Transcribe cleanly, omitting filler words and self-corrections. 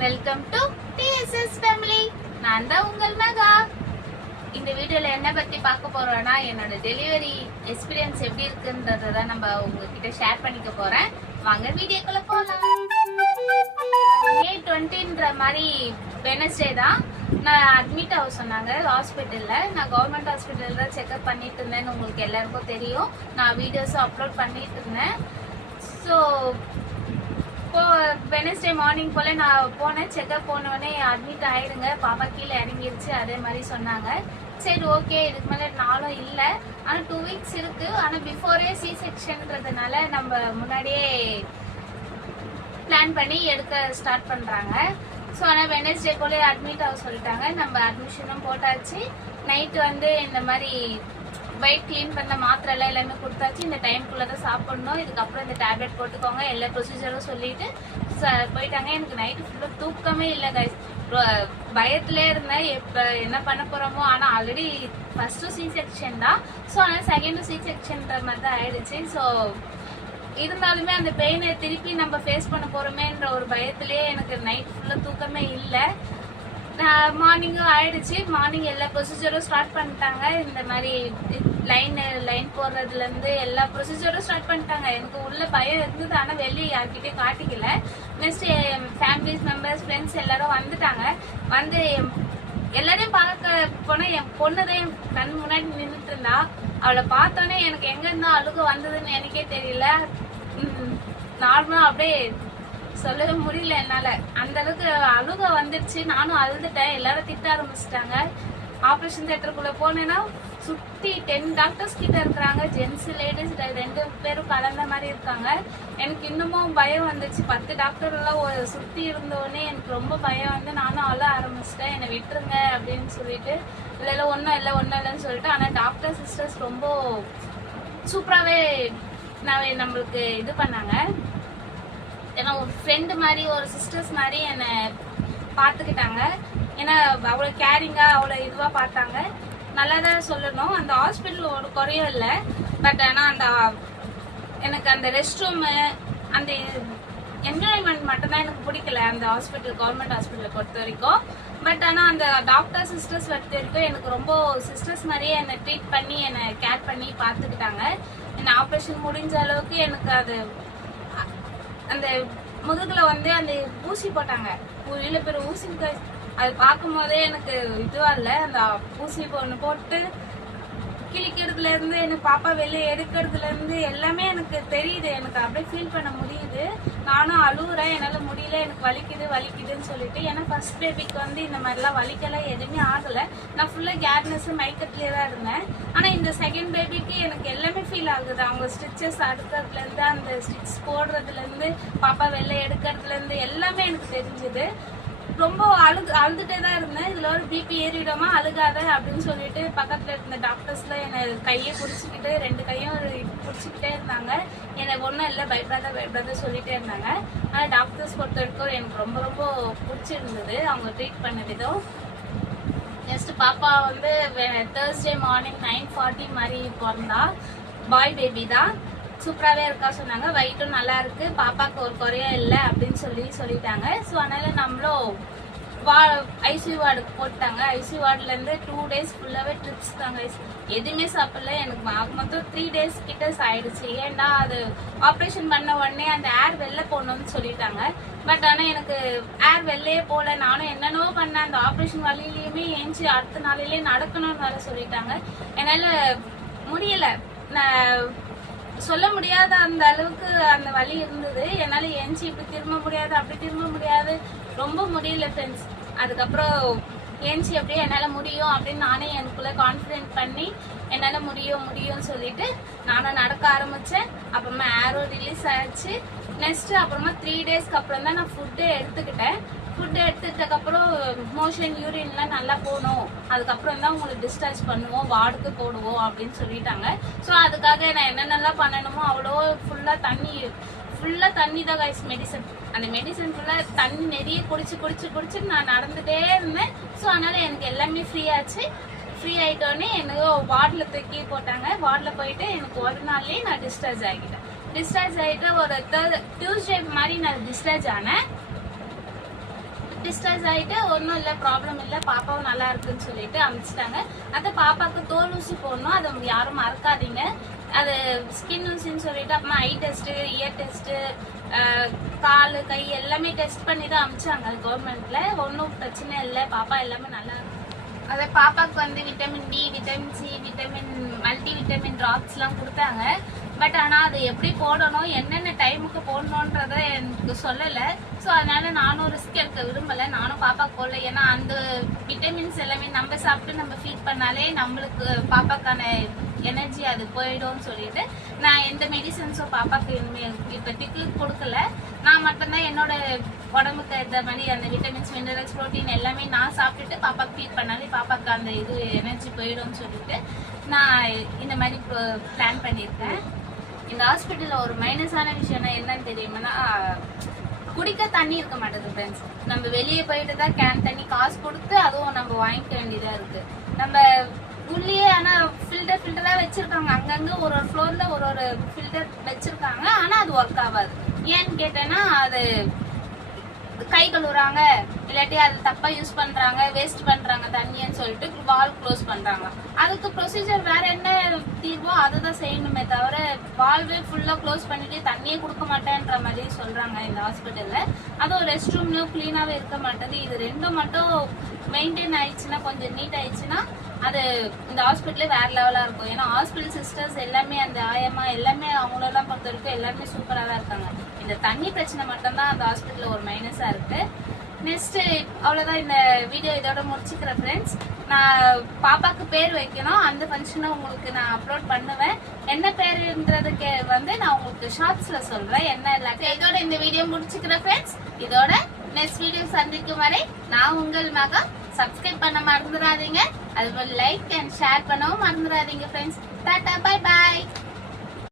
Welcome to TDS family. நான் தான் உங்கள் மகா. இந்த வீடியோல என்ன பத்தி பார்க்க போறோம்னா, என்னோட டெலிவரி எக்ஸ்பீரியன்ஸ் எப்படி இருக்குன்றத தான் நம்ம உங்ககிட்ட ஷேர் பண்ணிக்க போறேன். வாங்க வீடியோக்குள்ள போலாம். மே 20ன்ற மாதிரி வெனஸ்டே தான் நான் அட்மிட் ஆக சொன்னாங்க ஹாஸ்பிட்டல்ல. நான் கவர்மெண்ட் ஹாஸ்பிட்டல் தான் செக்அப் பண்ணிட்டு இருந்தேன்னு உங்களுக்கு எல்லாருக்கும் தெரியும். நான் வீடியோஸும் அப்லோட் பண்ணிட்டு இருந்தேன். ஸோ வெனஸ்டே மார்னிங் போல நான் போனேன். செக்அப் போனோடனே அட்மிட் ஆயிடுங்க, பாப்பா கீழே இறங்கிருச்சு அதே மாதிரி சொன்னாங்க. சரி ஓகே, இதுக்கு மேலே நாளும் இல்லை, ஆனால் 2 வீக்ஸ் இருக்கு. ஆனால் பிஃபோரே சி செக்ஷன்றதுனால நம்ம முன்னாடியே பிளான் பண்ணி எடுக்க ஸ்டார்ட் பண்ணுறாங்க. ஸோ ஆனால் வெனஸ்டே போல அட்மிட் ஆக சொல்லிட்டாங்க. நம்ம அட்மிஷனும் போட்டாச்சு. நைட்டு வந்து இந்த மாதிரி வயிட் கிளீன் பண்ண மாத்திரை எல்லாம் எல்லாமே கொடுத்தாச்சு. இந்த டைம்குள்ளே தான் சாப்பிடணும், இதுக்கப்புறம் இந்த டேப்லெட் போட்டுக்கோங்க, எல்லா ப்ரொசீஜரும் சொல்லிட்டு போயிட்டாங்க. எனக்கு நைட்டு ஃபுல்லாக தூக்கமே இல்லை கைஸ். பயத்திலே இருந்தேன் எப்போ என்ன பண்ண போகிறோமோ. ஆனால் ஆல்ரெடி ஃபர்ஸ்ட்டு சி செக்ஷன் தான். ஸோ ஆனால் செகண்டும் சி செக்ஷன்ற மாதிரி தான் ஆயிடுச்சு. ஸோ இருந்தாலுமே அந்த பெயினை திருப்பி நம்ம ஃபேஸ் பண்ண போகிறோமேன்ற ஒரு பயத்திலே எனக்கு நைட் ஃபுல்லாக தூக்கமே இல்லை. மார்னிங்கும் ஆயிடுச்சு. மார்னிங் எல்லா ப்ரொசீஜரும் ஸ்டார்ட் பண்ணிட்டாங்க. இந்த மாதிரி லைன் போடுறதுலேருந்து எல்லா ப்ரொசீஜரும் ஸ்டார்ட் பண்ணிட்டாங்க. எனக்கு உள்ள பயம் இருந்தது, ஆனால் வெளியே யார்கிட்டையும் காட்டிக்கல. நெக்ஸ்ட் என் ஃபேமிலிஸ் மெம்பர்ஸ் ஃப்ரெண்ட்ஸ் எல்லாரும் வந்துட்டாங்க. வந்து எல்லாரையும் பார்க்க போனால் என் பொண்ணுதான் என் கண் முன்னாடி நின்றுட்டு இருந்தா. அவளை பார்த்தோன்னே எனக்கு எங்க இருந்தா அழுக வந்ததுன்னு எனக்கே தெரியல. நார்மலா அப்படியே சொல்லவே முடியல என்னால. அந்த அளவுக்கு அழுக வந்துடுச்சு. நானும் அழுதுட்டேன். எல்லாரும் திட்ட ஆரம்பிச்சிட்டாங்க. ஆப்ரேஷன் தியேட்டருக்குள்ள போனேன்னா சுத்தி 10 டாக்டர்ஸ் கிட்ட இருக்கிறாங்க. ஜென்ஸ் லேடிஸ் 2 பேரும் கலந்த மாதிரி இருக்காங்க. எனக்கு இன்னமும் பயம் வந்துச்சு. 10 டாக்டர் எல்லாம் சுத்தி இருந்தோடனே எனக்கு ரொம்ப பயம் வந்து நானும் அழ ஆரம்பிச்சிட்டேன். என்னை விட்டுருங்க அப்படின்னு சொல்லிட்டு. இல்ல ஒன்றும் இல்லைன்னு சொல்லிட்டு. ஆனா டாக்டர் சிஸ்டர்ஸ் ரொம்ப சூப்பராகவே நம்மளுக்கு இது பண்ணாங்க. ஏன்னா ஒரு ஃப்ரெண்டு மாதிரி, ஒரு சிஸ்டர்ஸ் மாதிரி என்னை பார்த்துக்கிட்டாங்க. ஏன்னா அவ்வளோ கேரிங்காக அவ்வளோ இதுவாக பார்த்தாங்க. நல்லா தான் சொல்லணும். அந்த ஹாஸ்பிட்டல் ஒரு குறையும் இல்லை. பட் ஆனால் எனக்கு அந்த ரெஸ்ட் ரூமு, அந்த என்விரான்மெண்ட் மட்டும்தான் எனக்கு பிடிக்கல அந்த ஹாஸ்பிட்டல், கவர்மெண்ட் ஹாஸ்பிட்டலை பொறுத்த வரைக்கும். பட் ஆனால் அந்த டாக்டர் சிஸ்டர்ஸ் பொறுத்த வரைக்கும் எனக்கு ரொம்ப சிஸ்டர்ஸ் மாதிரியே என்னை ட்ரீட் பண்ணி என்னை கேர் பண்ணி பார்த்துக்கிட்டாங்க. என்னை ஆப்ரேஷன் முடிஞ்ச அளவுக்கு எனக்கு அது அந்த முதுகுல வந்து அந்த ஊசி போட்டாங்க. இவ்வளோ பேர் ஊசி, அது பார்க்கும் போதே எனக்கு இதுவா இல்லை. அந்த ஊசி ஒன்று போட்டு கிழிக்கிறதுல இருந்து எனக்கு பாப்பா வெளியே எடுக்கிறதுல இருந்து எல்லாமே எனக்கு தெரியுது. எனக்கு அப்படியே ஃபீல் பண்ண முடியுது. நானும் அழுகுறேன், என்னால் முடியல, எனக்கு வலிக்குதுன்னு சொல்லிட்டு. ஏன்னா ஃபர்ஸ்ட் பேபிக்கு வந்து இந்த மாதிரிலாம் வலிக்கலாம் எதுவுமே ஆகலை. நான் ஃபுல்லாக கேர்னஸ் மைக்கட்லேயே தான் இருந்தேன். ஆனால் இந்த செகண்ட் பேபிக்கு எனக்கு எல்லாமே ஃபீல் ஆகுது. அவங்க ஸ்டிச்சஸ் அடுக்கிறதுலேருந்து, அந்த ஸ்டிச் போடுறதுலேருந்து, பாப்பா வெளியே எடுக்கிறதுலேருந்து எல்லாமே எனக்கு தெரிஞ்சுது. ரொம்ப அழுதுட்டே தான் இருந்தேன். இதுல ஒரு பிபி ஏறிடுமா, அழுகாத அப்படின்னு சொல்லிட்டு பக்கத்துல இருந்த டாக்டர்ஸ்ல என்னை கையை பிடிச்சிக்கிட்டு 2 கையும் பிடிச்சிக்கிட்டே இருந்தாங்க. எனக்கு ஒன்றும் இல்லை, பயப்படாத சொல்லிட்டே இருந்தாங்க. ஆனால் டாக்டர்ஸ் பொறுத்த வரைக்கும் எனக்கு ரொம்ப ரொம்ப பிடிச்சிருந்தது அவங்க ட்ரீட் பண்ண விதம். நெக்ஸ்ட் பாப்பா வந்து தேர்ஸ்டே மார்னிங் 9:40 மாதிரி பிறந்தா. பாய் பேபி தான். சூப்பராகவே இருக்கா சொன்னாங்க. வயிட்டும் நல்லா இருக்கு, பாப்பாவுக்கு ஒரு குறையும் இல்லை அப்படின்னு சொல்லிட்டாங்க. ஸோ அதனால நம்மளும் ஐசியூ வார்டுக்கு போட்டாங்க. ஐசியூ வார்டுலேருந்து 2 days ஃபுல்லாகவே ட்ரிப்ஸ் தாங்க. எதுவுமே சாப்பிடல. எனக்கு மொத்தம் 3 days கிட்ட ஆயிடுச்சு. ஏன்னா அது ஆப்ரேஷன் பண்ண உடனே அந்த ஏர் வெளில போகணும்னு சொல்லிட்டாங்க. பட் ஆனால் எனக்கு ஏர் வெளிலே போகல. நானும் என்னென்னவோ பண்ணேன். அந்த ஆப்ரேஷன் வழியிலையுமே ஏஞ்சி அடுத்த நாளிலே நடக்கணும்னு வேற சொல்லிட்டாங்க. என்னால் முடியலை, நான் சொல்ல முடியாத அந்த அளவுக்கு அந்த வலி இருந்தது. என்னால் ஏஞ்சி இப்படி திரும்ப முடியாது, அப்படி திரும்ப முடியாது, ரொம்ப முடியல ஃப்ரெண்ட்ஸ். அதுக்கப்புறம் ஏஞ்சி அப்படியே என்னால் முடியும் அப்படின்னு நானே எனக்குள்ள கான்ஃபிடென்ட் பண்ணி என்னால் முடியும்னு சொல்லிட்டு நானும் நடக்க ஆரம்பித்தேன். அப்புறமா ஏரோ ரிலீஸ் ஆயிடுச்சு. நெக்ஸ்ட் அப்புறமா 3 daysக்கு அப்புறம் தான் நான் ஃபுட்டே எடுத்துக்கிட்டேன். ஃபுட்டு எடுத்துட்டதுக்கப்புறம் மோஷன் யூரின்லாம் நல்லா போகணும், அதுக்கப்புறம் தான் உங்களுக்கு டிஸ்சார்ஜ் பண்ணுவோம், வார்டுக்கு போடுவோம் அப்படின்னு சொல்லிட்டாங்க. ஸோ அதுக்காக நான் என்னென்னலாம் பண்ணணுமோ அவ்வளோ ஃபுல்லாக தண்ணி தான் கைஸ். மெடிசன், அந்த மெடிசன் ஃபுல்லாக தண்ணி நிறைய குடிச்சு நான் நடந்துகிட்டே இருந்தேன். ஸோ அதனால் எனக்கு எல்லாமே ஃப்ரீ ஆச்சு. ஃப்ரீ ஆகிட்டோடனே எனக்கு வார்டில் தூக்கி போட்டாங்க. வார்டில் போயிட்டு எனக்கு ஒரு நாள்லேயே நான் டிஸ்சார்ஜ் ஆகிட்டேன். டிஸ்சார்ஜ் ஆகிட்டு ஒரு டியூஸ்டே மாதிரி நான் டிஸ்சார்ஜ் ஆனேன். டிஸ்சார்ஜ் ஆயிட்டு ஒன்றும் இல்லை, ப்ராப்ளம் இல்லை, பாப்பாவும் நல்லா இருக்குன்னு சொல்லிட்டு அனுப்பிச்சிட்டாங்க. அது பாப்பாவுக்கு தோல் ஊசி போடணும், அதை யாரும் மறக்காதீங்க. அது ஸ்கின் ஊசின்னு சொல்லிட்டு அப்புறமா ஐ டெஸ்ட், இயர் டெஸ்ட், கால் கை எல்லாமே டெஸ்ட் பண்ணி தான் அனுப்பிச்சாங்க கவர்மெண்ட்ல. ஒன்றும் பிரச்சனை இல்லை, பாப்பா எல்லாமே நல்லா இருக்கு. அதை பாப்பாவுக்கு வந்து vitamin D, vitamin C, multi vitamin ட்ராப்ஸ்லாம் கொடுத்தாங்க. பட் ஆனால் அது எப்படி போடணும், என்னென்ன டைமுக்கு போடணுன்றத எனக்கு சொல்லலை. ஸோ அதனால நானும் ரிஸ்க் எடுக்க விரும்பலை, நானும் பாப்பாவுக்கு போடல. ஏன்னா அந்த விட்டமின்ஸ் எல்லாமே நம்ம சாப்பிட்டு நம்ம ஃபீட் பண்ணாலே நம்மளுக்கு பாப்பாக்கான எனர்ஜி அது போயிடும்னு சொல்லிட்டு நான் எந்த மெடிசன்ஸும் பாப்பாக்கு இப்போதைக்கு கொடுக்கல. நான் மட்டும்தான் என்னோட உடம்புக்கு ஏற்ற மாதிரி அந்த விட்டமின்ஸ், மினரல்ஸ், ப்ரோட்டீன் எல்லாமே நான் சாப்பிட்டுட்டு பாப்பாக்கு ஃபீட் பண்ணாலே பாப்பாக்கு அந்த இது எனர்ஜி போயிடும்னு சொல்லிட்டு நான் இந்த மாதிரி பிளான் பண்ணியிருக்கேன். இந்த ஹாஸ்பிட்டலில் ஒரு மைனஸான விஷயம்னா என்னன்னு தெரியுமானா, குடிக்க தண்ணி இருக்க மாட்டேது ஃப்ரெண்ட்ஸ். நம்ம வெளியே போயிட்டு தான் கேன் தண்ணி காசு கொடுத்து அதுவும் நம்ம வாங்கிக்க வேண்டியதாக இருக்கு. நம்ம உள்ளே ஆனால் ஃபில்டராக வச்சிருக்காங்க, அங்கங்கே ஒரு ஃப்ளோரில் ஒரு ஃபில்டர் வச்சிருக்காங்க. ஆனால் அது ஒர்க் ஆகாது. ஏன்னு கேட்டேன்னா அது கை கழுவுறாங்க, இல்லாட்டி அது தப்பா யூஸ் பண்றாங்க, வேஸ்ட் பண்றாங்க தண்ணின்னு சொல்லிட்டு வால் க்ளோஸ் பண்றாங்க. அதுக்கு ப்ரொசீஜர் வேற என்ன தீர்வோ அதுதான் செய்யணுமே தவிர வால்வே ஃபுல்லா க்ளோஸ் பண்ணிட்டு தண்ணியே கொடுக்க மாட்டேன்ற மாதிரி சொல்றாங்க இந்த ஹாஸ்பிட்டல்ல. அதுவும் ரெஸ்ட் ரூம்லயும் கிளீனாவே இருக்க மாட்டேது. இது ரெண்டும் மட்டும் மெயின்டைன் ஆயிடுச்சுன்னா, கொஞ்சம் நீட் ஆயிடுச்சுன்னா அது இந்த ஹாஸ்பிட்டலே வேற லெவலா இருக்கும். ஏன்னா ஹாஸ்பிட்டல் சிஸ்டர்ஸ் எல்லாமே, அந்த ஆயமா எல்லாமே அவங்களெல்லாம் பொறுத்த வரைக்கும் எல்லாருமே சூப்பரா தான் இருக்காங்க. இந்த தண்ணி பிரச்சனை மட்டும்தான் அந்த ஹாஸ்பிட்டல்ல ஒரு மைனஸா இருக்கு. நெக்ஸ்ட் அவ்வளவுதான், இந்த வீடியோ இதோட முடிச்சுக்கிறேன் ஃப்ரெண்ட்ஸ். நான் பாப்பாக்கு பேர் வைக்கணும், அந்த ஃபங்க்ஷனை உங்களுக்கு நான் அப்லோட் பண்ணுவேன். என்ன பேருன்றதுக்கு வந்து நான் உங்களுக்கு ஷார்ட்ஸ்ல சொல்றேன் என்ன இல்லாட்டி. இதோட இந்த வீடியோ முடிச்சுக்கிறேன் ஃப்ரெண்ட்ஸ். இதோட நெக்ஸ்ட் வீடியோ சந்திக்கும் வரை நான் உங்கள் மகா. சப்ஸ்கிரைப் பண்ண மறந்துடாதீங்க, அதுபோல் லைக் அண்ட் ஷேர் பண்ணவும் மறந்துடாதீங்க ஃப்ரெண்ட்ஸ். Tata, bye bye.